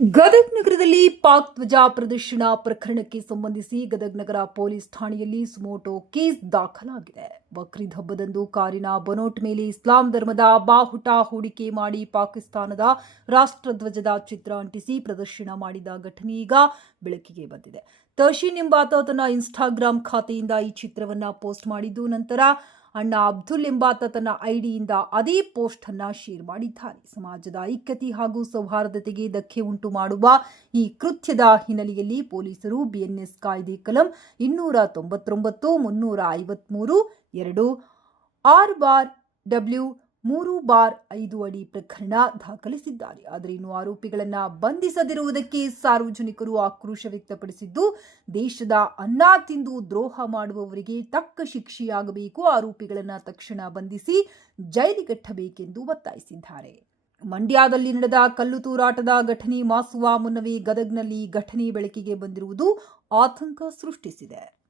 ಗದಗ್ ನಗರದಲ್ಲಿ ಪಾಕ್ ಧ್ವಜ ಪ್ರದರ್ಶನ ಪ್ರಕರಣಕ್ಕೆ ಸಂಬಂಧಿಸಿ ಗದಗ್ ನಗರ ಪೊಲೀಸ್ ಠಾಣೆಯಲ್ಲಿ ಸುಮೋಟೋ ಕೇಸ್ ದಾಖಲಾಗಿದೆ. ಬಕ್ರೀದ್ ಹಬ್ಬದಂದು ಕಾರಿನ ಬನೋಟ್ ಮೇಲೆ ಇಸ್ಲಾಂ ಧರ್ಮದ ಬಾಹುಟ ಹೂಡಿಕೆ ಮಾಡಿ ಪಾಕಿಸ್ತಾನದ ರಾಷ್ಟ್ರಧ್ವಜದ ಚಿತ್ರ ಅಂಟಿಸಿ ಪ್ರದರ್ಶನ ಮಾಡಿದ ಘಟನೆ ಈಗ ಬೆಳಕಿಗೆ ಬಂದಿದೆ. ತಹಶೀನ್ ಎಂಬಾತ ತನ್ನ ಇನ್ಸ್ಟಾಗ್ರಾಂ ಖಾತೆಯಿಂದ ಈ ಚಿತ್ರವನ್ನು ಪೋಸ್ಟ್ ಮಾಡಿದ್ದು, ನಂತರ ಅಣ್ಣ ಅಬ್ದುಲ್ ಎಂಬಾತ ತನ್ನ ಐಡಿಯಿಂದ ಅದೇ ಪೋಸ್ಟ್ ಅನ್ನ ಶೇರ್ ಮಾಡಿದ್ದಾರೆ. ಸಮಾಜದ ಐಕ್ಯತೆ ಹಾಗೂ ಸೌಹಾರ್ದತೆಗೆ ಧಕ್ಕೆ ಉಂಟು ಮಾಡುವ ಈ ಕೃತ್ಯದ ಹಿನ್ನೆಲೆಯಲ್ಲಿ ಪೊಲೀಸರು ಬಿಎನ್ಎಸ್ ಕಾಯ್ದೆ ಕಲಂ ಇನ್ನೂರ ತೊಂಬತ್ತೊಂಬತ್ತು, ಮುನ್ನೂರ ಐವತ್ಮೂರು, ಎರಡು, ಆರ್ ಬಾರ್ ಡಬ್ಲ್ಯೂ ಮೂರು ಬಾರ್ ಐದು ಅಡಿ ಪ್ರಕರಣ ದಾಖಲಿಸಿದ್ದಾರೆ. ಆದರೆ ಇನ್ನು ಆರೋಪಿಗಳನ್ನು ಬಂಧಿಸದಿರುವುದಕ್ಕೆ ಸಾರ್ವಜನಿಕರು ಆಕ್ರೋಶ ವ್ಯಕ್ತಪಡಿಸಿದ್ದು, ದೇಶದ ಅನ್ನ ತಿಂದು ದ್ರೋಹ ಮಾಡುವವರಿಗೆ ತಕ್ಕ ಶಿಕ್ಷೆಯಾಗಬೇಕು, ಆರೋಪಿಗಳನ್ನು ತಕ್ಷಣ ಬಂಧಿಸಿ ಜೈಲಿಗಟ್ಟಬೇಕೆಂದು ಒತ್ತಾಯಿಸಿದ್ದಾರೆ. ಮಂಡ್ಯದಲ್ಲಿ ನಡೆದ ಕಲ್ಲು ತೂರಾಟದ ಘಟನೆ ಮಾಸುವ ಮುನ್ನವೇ ಗದಗ್ನಲ್ಲಿ ಘಟನೆ ಬೆಳಕಿಗೆ ಬಂದಿರುವುದು ಆತಂಕ ಸೃಷ್ಟಿಸಿದೆ.